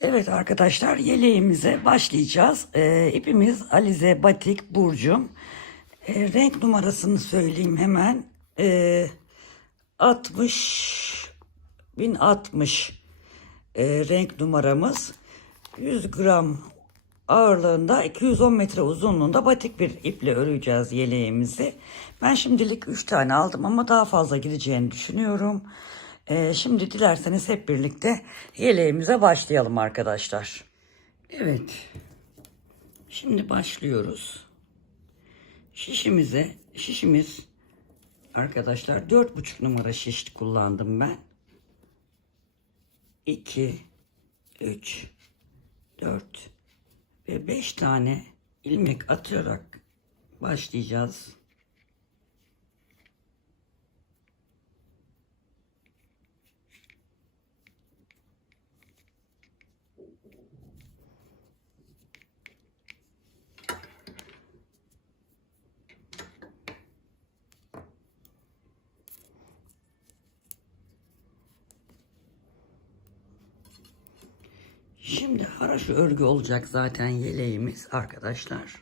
Evet arkadaşlar, yeleğimize başlayacağız. İpimiz Alize Batik Burcum. Renk numarasını söyleyeyim hemen. 60 1060 renk numaramız. 100 gram ağırlığında, 210 metre uzunluğunda batik bir iple öreceğiz yeleğimizi. Ben şimdilik 3 tane aldım ama daha fazla gideceğini düşünüyorum. Şimdi dilerseniz hep birlikte yeleğimize başlayalım arkadaşlar. Evet. Şimdi başlıyoruz. Şişimiz arkadaşlar 4,5 numara şiş kullandım ben. 2, 3, 4 ve 5 tane ilmek atarak başlayacağız. Şimdi haraşo örgü olacak zaten yeleğimiz arkadaşlar.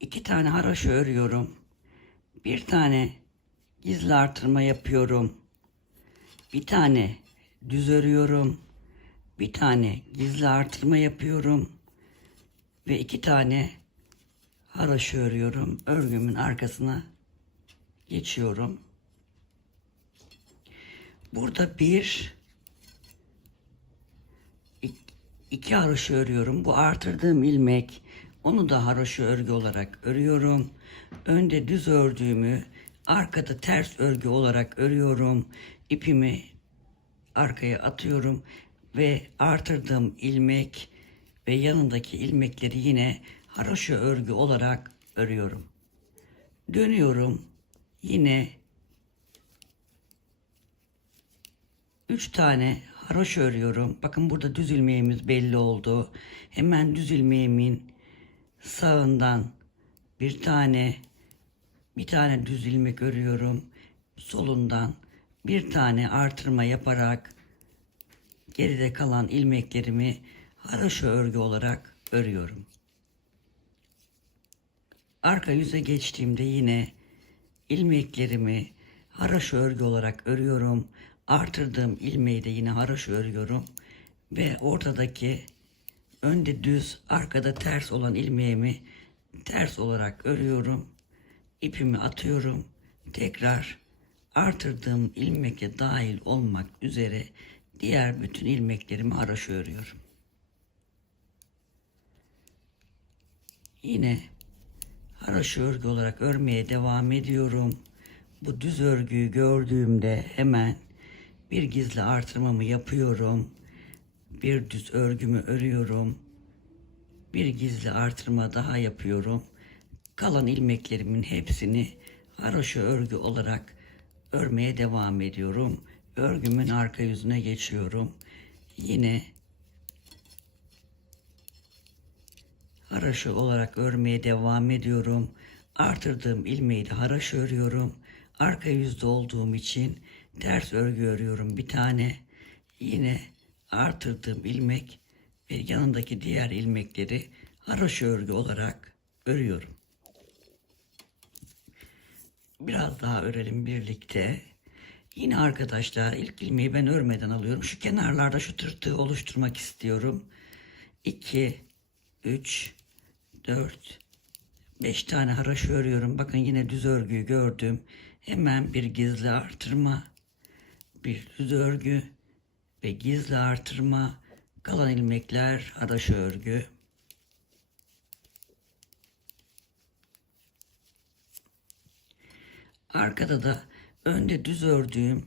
İki tane haraşo örüyorum. Bir tane gizli artırma yapıyorum. Bir tane düz örüyorum. Bir tane gizli artırma yapıyorum. Ve 2 tane haraşo örüyorum. Örgümün arkasına geçiyorum. Burada 2 haraşo örüyorum. Bu artırdığım ilmek. Onu da haraşo örgü olarak örüyorum. Önde düz ördüğümü arkada ters örgü olarak örüyorum. İpimi arkaya atıyorum ve artırdığım ilmek ve yanındaki ilmekleri yine haraşo örgü olarak örüyorum. Dönüyorum. Yine 3 tane haraşo örüyorum. Bakın burada düz ilmeğimiz belli oldu. Hemen düz ilmeğimin sağından bir tane düz ilmek örüyorum. Solundan bir tane artırma yaparak geride kalan ilmeklerimi haraşo örgü olarak örüyorum. Arka yüze geçtiğimde yine ilmeklerimi haraşo örgü olarak örüyorum. Artırdığım ilmeği de yine haraşo örüyorum. Ve ortadaki önde düz, arkada ters olan ilmeğimi ters olarak örüyorum. İpimi atıyorum. Tekrar artırdığım ilmekle dahil olmak üzere diğer bütün ilmeklerimi haraşo örüyorum. Yine haraşo örgü olarak örmeye devam ediyorum. Bu düz örgüyü gördüğümde hemen bir gizli artırmamı yapıyorum. Bir düz örgümü örüyorum. Bir gizli artırma daha yapıyorum. Kalan ilmeklerimin hepsini haraşo örgü olarak örmeye devam ediyorum. Örgümün arka yüzüne geçiyorum. Yine haraşo olarak örmeye devam ediyorum. Artırdığım ilmeği de haraşo örüyorum. Arka yüzde olduğum için ters örgü örüyorum bir tane. Yine artırdığım ilmek ve yanındaki diğer ilmekleri haraşo örgü olarak örüyorum. Biraz daha örelim birlikte. Yine arkadaşlar ilk ilmeği ben örmeden alıyorum. Şu kenarlarda şu tırtığı oluşturmak istiyorum. 2, 3, 4, 5 tane haraşo örüyorum. Bakın yine düz örgüyü gördüm. Hemen bir gizli artırma, bir düz örgü ve gizli artırma. Kalan ilmekler haraşo örgü. Arkada da önde düz ördüğüm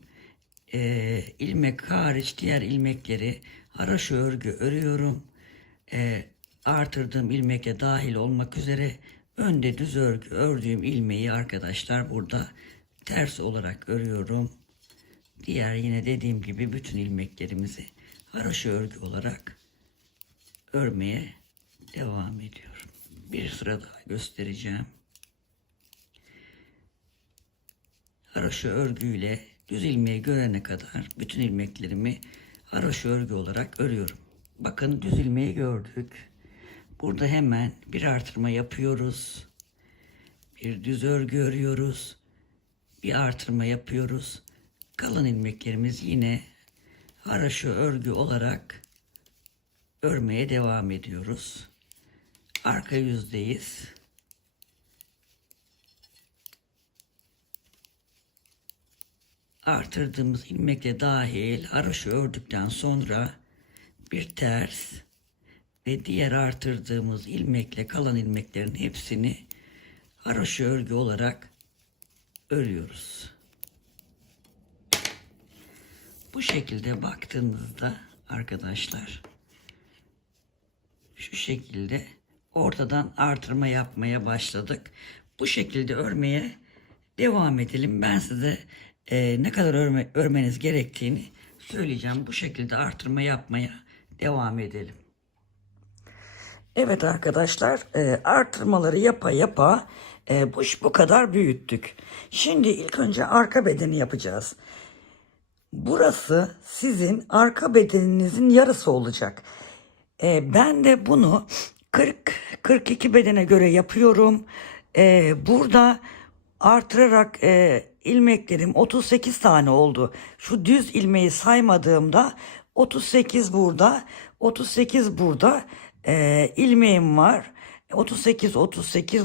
ilmek hariç diğer ilmekleri haraşo örgü örüyorum. Artırdığım ilmekle dahil olmak üzere önde düz örgü ördüğüm ilmeği arkadaşlar burada ters olarak örüyorum. Diğer yine dediğim gibi bütün ilmeklerimizi haraşo örgü olarak örmeye devam ediyorum. Bir sıra daha göstereceğim. haroşa örgüyle düz ilmeği görene kadar bütün ilmeklerimi haroşa örgü olarak örüyorum. Bakın düz ilmeği gördük. Burada hemen bir artırma yapıyoruz. Bir düz örgü örüyoruz. Bir artırma yapıyoruz. Kalın ilmeklerimiz yine haroşa örgü olarak örmeye devam ediyoruz. Arka yüzdeyiz. Artırdığımız ilmekle dahil haroşa ördükten sonra bir ters ve diğer artırdığımız ilmekle kalan ilmeklerin hepsini haroşa örgü olarak örüyoruz. Bu şekilde baktığınızda arkadaşlar şu şekilde ortadan artırma yapmaya başladık. Bu şekilde örmeye devam edelim. Ben size ne kadar örmeniz gerektiğini söyleyeceğim. Bu şekilde artırma yapmaya devam edelim. Evet arkadaşlar, artırmaları yapa yapa bu kadar büyüttük. Şimdi ilk önce arka bedeni yapacağız. Burası sizin arka bedeninizin yarısı olacak. Ben de bunu 40-42 bedene göre yapıyorum. Burada artırarak ilmeklerim 38 tane oldu. Şu düz ilmeği saymadığımda 38 burada, 38 burada ilmeğim var. 38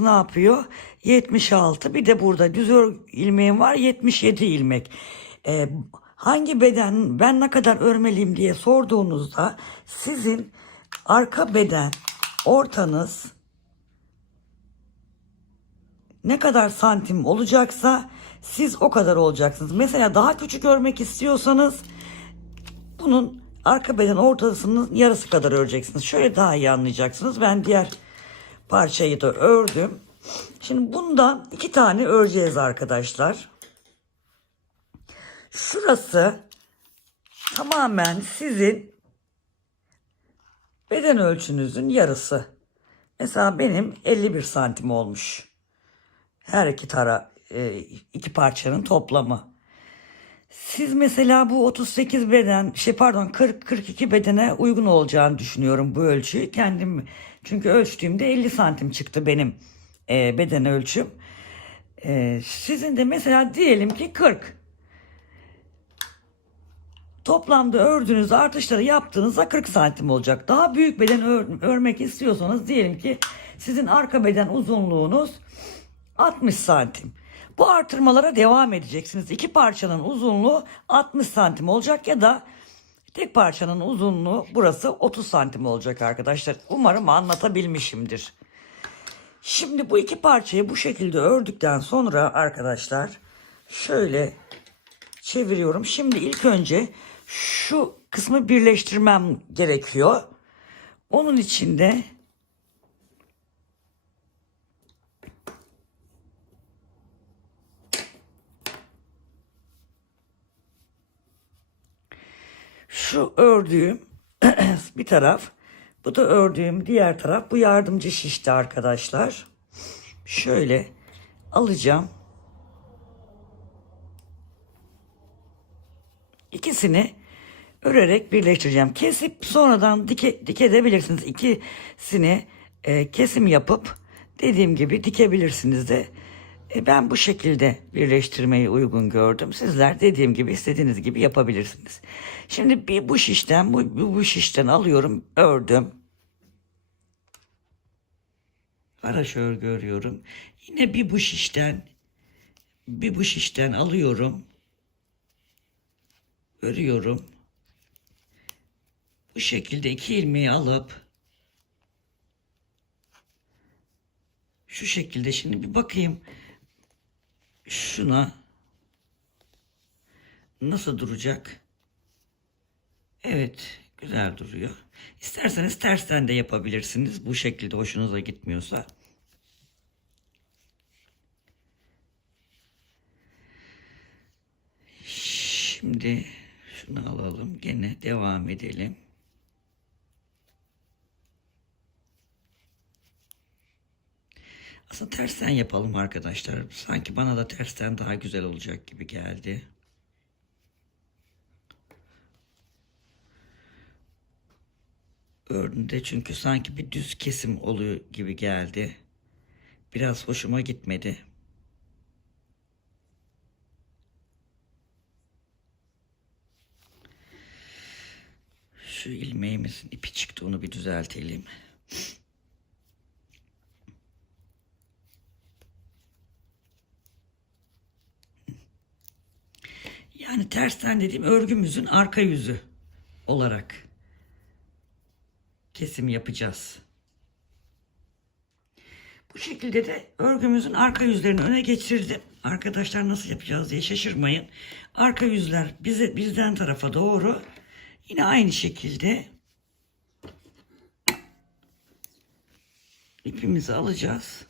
ne yapıyor? 76. Bir de burada düz ilmeğim var, 77 ilmek. Hangi beden ben ne kadar örmeliyim diye sorduğunuzda sizin arka beden ortanız ne kadar santim olacaksa siz o kadar olacaksınız. Mesela daha küçük örmek istiyorsanız bunun arka beden ortasının yarısı kadar öreceksiniz. Şöyle daha iyi anlayacaksınız. Ben diğer parçayı da ördüm. Şimdi bundan 2 tane öreceğiz arkadaşlar. Şurası tamamen sizin beden ölçünüzün yarısı. Mesela benim 51 santim olmuş. Her iki parçanın toplamı. Siz mesela bu 38 beden 40-42 bedene uygun olacağını düşünüyorum bu ölçüyü. Kendim çünkü ölçtüğümde 50 santim çıktı benim beden ölçüm. Sizin de mesela diyelim ki 40. Toplamda ördüğünüz artışları yaptığınızda 40 santim olacak. Daha büyük beden örmek istiyorsanız diyelim ki sizin arka beden uzunluğunuz 60 santim. Bu artırmalara devam edeceksiniz. İki parçanın uzunluğu 60 santim olacak ya da tek parçanın uzunluğu burası 30 santim olacak arkadaşlar. Umarım anlatabilmişimdir. Şimdi bu iki parçayı bu şekilde ördükten sonra arkadaşlar şöyle çeviriyorum. Şimdi ilk önce şu kısmı birleştirmem gerekiyor. Onun için de şu ördüğüm bir taraf, bu da ördüğüm diğer taraf. Bu yardımcı şişti arkadaşlar. Şöyle alacağım. İkisini örerek birleştireceğim. Kesip sonradan dikebilirsiniz. İkisini kesim yapıp dediğim gibi dikebilirsiniz de. Ben bu şekilde birleştirmeyi uygun gördüm. Sizler dediğim gibi istediğiniz gibi yapabilirsiniz. Şimdi bu şişten alıyorum, ördüm. Haraşo örgü örüyorum. Yine bu şişten alıyorum. Örüyorum. Bu şekilde 2 ilmeği alıp şu şekilde şimdi bir bakayım şuna nasıl duracak? Evet, güzel duruyor. İsterseniz tersten de yapabilirsiniz. Bu şekilde hoşunuza gitmiyorsa. Şimdi şunu alalım. Gene devam edelim. Aslında tersten yapalım arkadaşlar. Sanki bana da tersten daha güzel olacak gibi geldi. Örneğinde çünkü sanki bir düz kesim oluyor gibi geldi. Biraz hoşuma gitmedi. Şu ilmeğimizin ipi çıktı, onu bir düzeltelim. Yani tersten dediğim örgümüzün arka yüzü olarak kesim yapacağız. Bu şekilde de örgümüzün arka yüzlerini öne geçirdim. Arkadaşlar nasıl yapacağız diye şaşırmayın. Arka yüzler bizden tarafa doğru. Yine aynı şekilde ipimizi alacağız.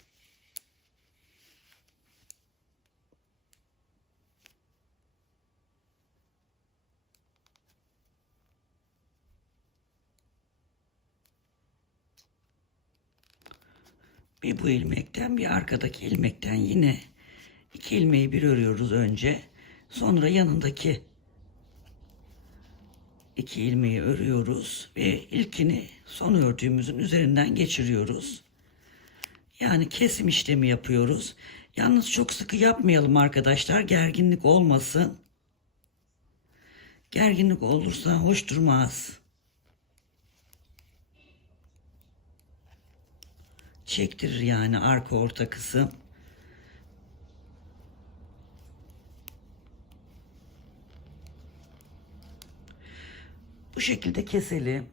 Bir bu ilmekten bir arkadaki ilmekten yine iki ilmeği bir örüyoruz önce. Sonra yanındaki iki ilmeği örüyoruz ve ilkini son ördüğümüzün üzerinden geçiriyoruz. Yani kesim işlemi yapıyoruz. Yalnız çok sıkı yapmayalım arkadaşlar. Gerginlik olmasın. Gerginlik olursa hoş durmaz. Çektirir yani arka orta kısım. Bu şekilde keselim.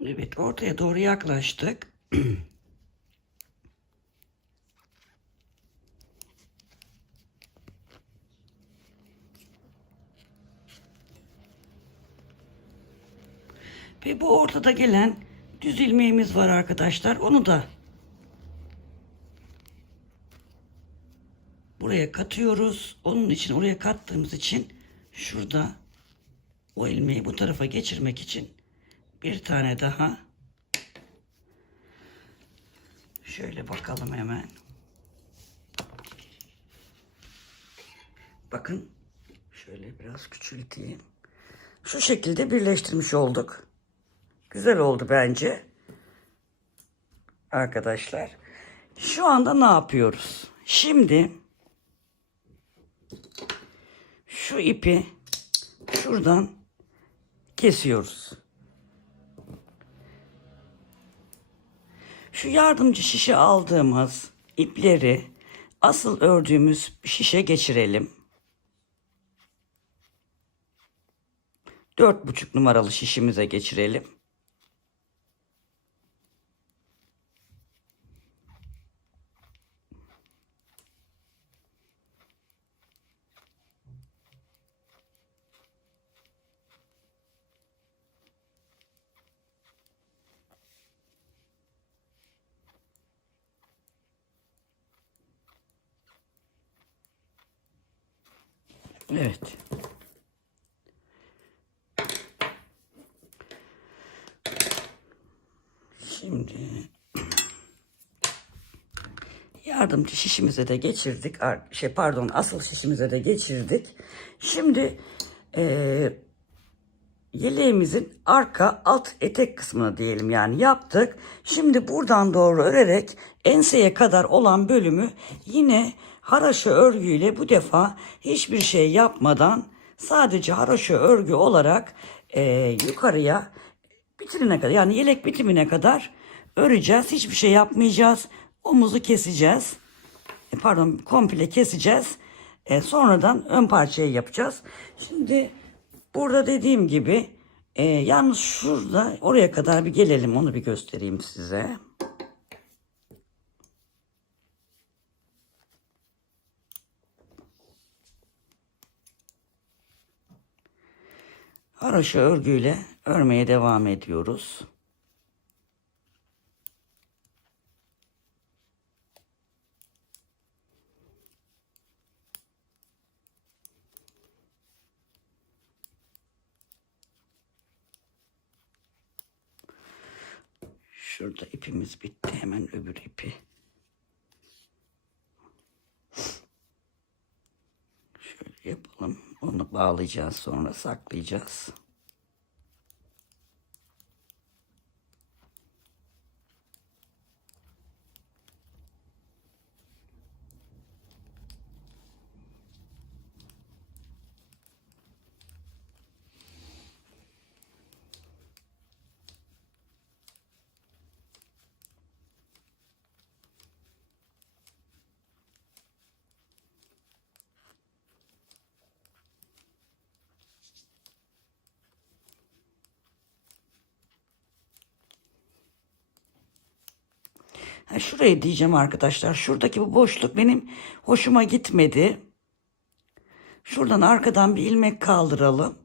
Evet, ortaya doğru yaklaştık. Ve bu ortada gelen düz ilmeğimiz var arkadaşlar. Onu da buraya katıyoruz. Onun için oraya kattığımız için şurada o ilmeği bu tarafa geçirmek için bir tane daha şöyle bakalım hemen. Bakın şöyle biraz küçülteyim. Şu şekilde birleştirmiş olduk. Güzel oldu bence. Arkadaşlar. Şu anda ne yapıyoruz? Şimdi şu ipi şuradan kesiyoruz. Şu yardımcı şişe aldığımız ipleri asıl ördüğümüz şişe geçirelim. 4,5 numaralı şişimize geçirelim. Evet. Şimdi yardımcı şişimize de geçirdik. Asıl şişimize de geçirdik. Şimdi yeleğimizin arka alt etek kısmını diyelim yani yaptık. Şimdi buradan doğru örerek enseye kadar olan bölümü yine haraşo örgüyle bu defa hiçbir şey yapmadan sadece haraşo örgü olarak yukarıya bitimine kadar yani yelek bitimine kadar öreceğiz. Hiçbir şey yapmayacağız. Omuzu keseceğiz. Komple keseceğiz. Sonradan ön parçayı yapacağız. Şimdi burada dediğim gibi yalnız şurada oraya kadar bir gelelim, onu bir göstereyim size. Haroşa örgüyle örmeye devam ediyoruz. Şurada ipimiz bitti. Hemen öbür ipi yapalım. Onu bağlayacağız, sonra saklayacağız. Şurayı diyeceğim arkadaşlar. Şuradaki bu boşluk benim hoşuma gitmedi. Şuradan arkadan bir ilmek kaldıralım.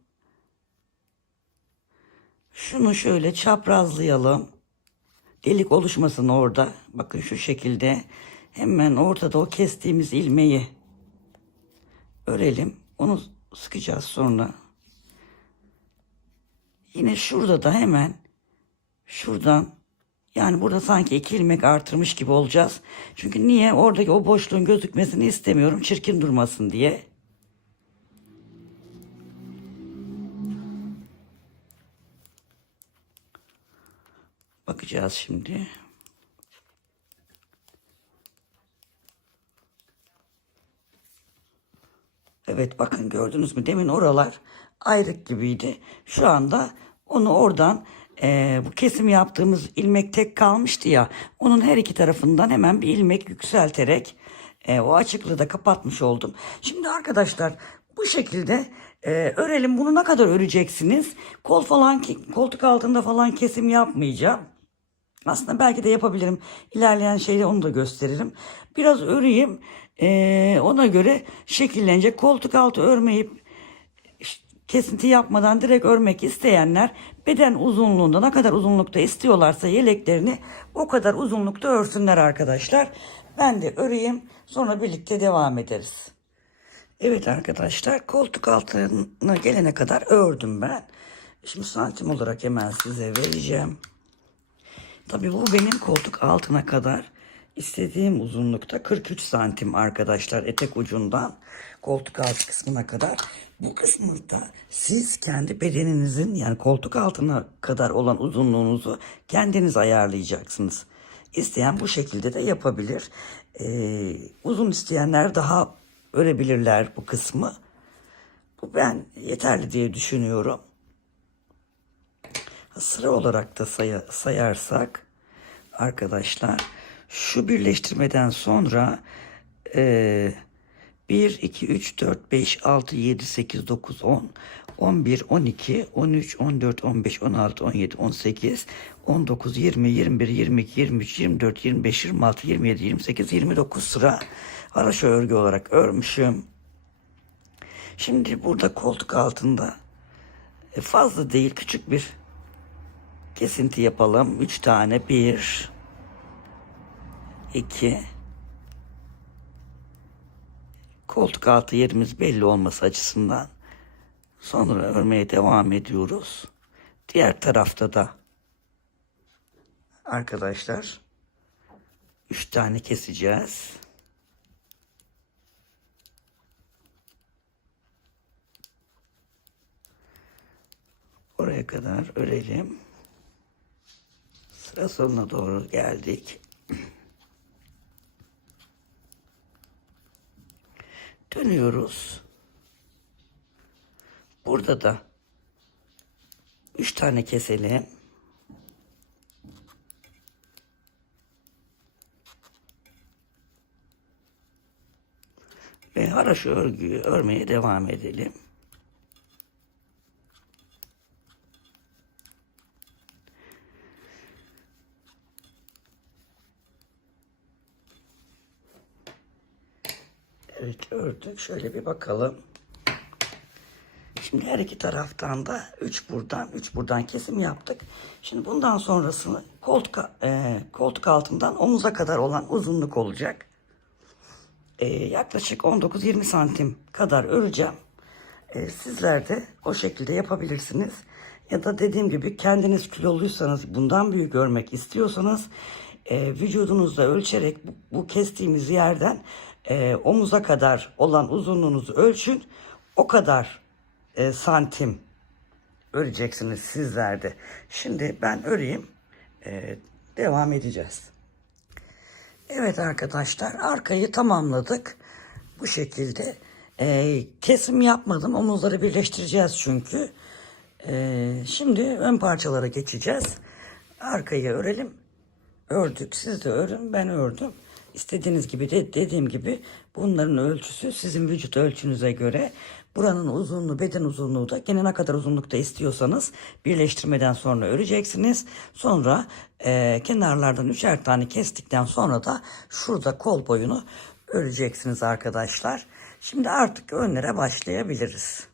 Şunu şöyle çaprazlayalım. Delik oluşmasın orada. Bakın şu şekilde. Hemen ortada o kestiğimiz ilmeği örelim. Onu sıkacağız sonra. Yine şurada da hemen şuradan, yani burada sanki 2 ilmek artırmış gibi olacağız. Çünkü niye? Oradaki o boşluğun gözükmesini istemiyorum. Çirkin durmasın diye. Bakacağız şimdi. Evet, bakın gördünüz mü? Demin oralar ayrık gibiydi. Şu anda onu oradan bu kesim yaptığımız ilmek tek kalmıştı ya. Onun her iki tarafından hemen bir ilmek yükselterek o açıklığı da kapatmış oldum. Şimdi arkadaşlar bu şekilde örelim. Bunu ne kadar öreceksiniz? Koltuk altında falan kesim yapmayacağım. Aslında belki de yapabilirim. İlerleyen şeyde onu da gösteririm. Biraz öreyim. Ona göre şekillenecek. Koltuk altı örmeyip kesinti yapmadan direkt örmek isteyenler beden uzunluğunda ne kadar uzunlukta istiyorlarsa yeleklerini o kadar uzunlukta örsünler arkadaşlar. Ben de öreyim, sonra birlikte devam ederiz. Evet arkadaşlar, koltuk altına gelene kadar ördüm ben. Şimdi santim olarak hemen size vereceğim. Tabii bu benim koltuk altına kadar istediğim uzunlukta 43 santim arkadaşlar, etek ucundan koltuk altı kısmına kadar. Bu kısmı da siz kendi bedeninizin, yani koltuk altına kadar olan uzunluğunuzu kendiniz ayarlayacaksınız. İsteyen bu şekilde de yapabilir. Uzun isteyenler daha örebilirler bu kısmı. Bu ben yeterli diye düşünüyorum. Sıra olarak da sayarsak arkadaşlar, şu birleştirmeden sonra 1, 2, 3, 4, 5, 6, 7, 8, 9, 10, 11, 12, 13, 14, 15, 16, 17, 18, 19, 20, 21, 22, 23, 24, 25, 26, 27, 28, 29 sıra haroşa örgü olarak örmüşüm. Şimdi burada koltuk altında fazla değil, küçük bir kesinti yapalım. 3 tane. 1, 2. Koltuk altı yerimiz belli olması açısından. Sonra örmeye devam ediyoruz. Diğer tarafta da arkadaşlar 3 tane keseceğiz. Oraya kadar örelim. Sıra sonuna doğru geldik. Dönüyoruz. Burada da 3 tane keselim. Ve haroşa örgüyü örmeye devam edelim. Evet, ördük. Şöyle bir bakalım. Şimdi her iki taraftan da 3 buradan kesim yaptık. Şimdi bundan sonrasını koltuk altından omuza kadar olan uzunluk olacak. Yaklaşık 19-20 santim kadar öreceğim. Sizler de o şekilde yapabilirsiniz. Ya da dediğim gibi kendiniz kiloluysanız, bundan büyük örmek istiyorsanız vücudunuzda ölçerek bu kestiğimiz yerden omuza kadar olan uzunluğunuzu ölçün. O kadar santim öreceksiniz sizler de. Şimdi ben öreyim. Devam edeceğiz. Evet arkadaşlar, arkayı tamamladık. Bu şekilde. Kesim yapmadım. Omuzları birleştireceğiz çünkü. Şimdi ön parçalara geçeceğiz. Arkayı örelim. Ördük. Siz de örün. Ben ördüm. İstediğiniz gibi de dediğim gibi bunların ölçüsü sizin vücut ölçünüze göre. Buranın uzunluğu, beden uzunluğu da gene ne kadar uzunlukta istiyorsanız birleştirmeden sonra öreceksiniz. Sonra kenarlardan 3'er tane kestikten sonra da şurada kol boyunu öreceksiniz arkadaşlar. Şimdi artık önlere başlayabiliriz.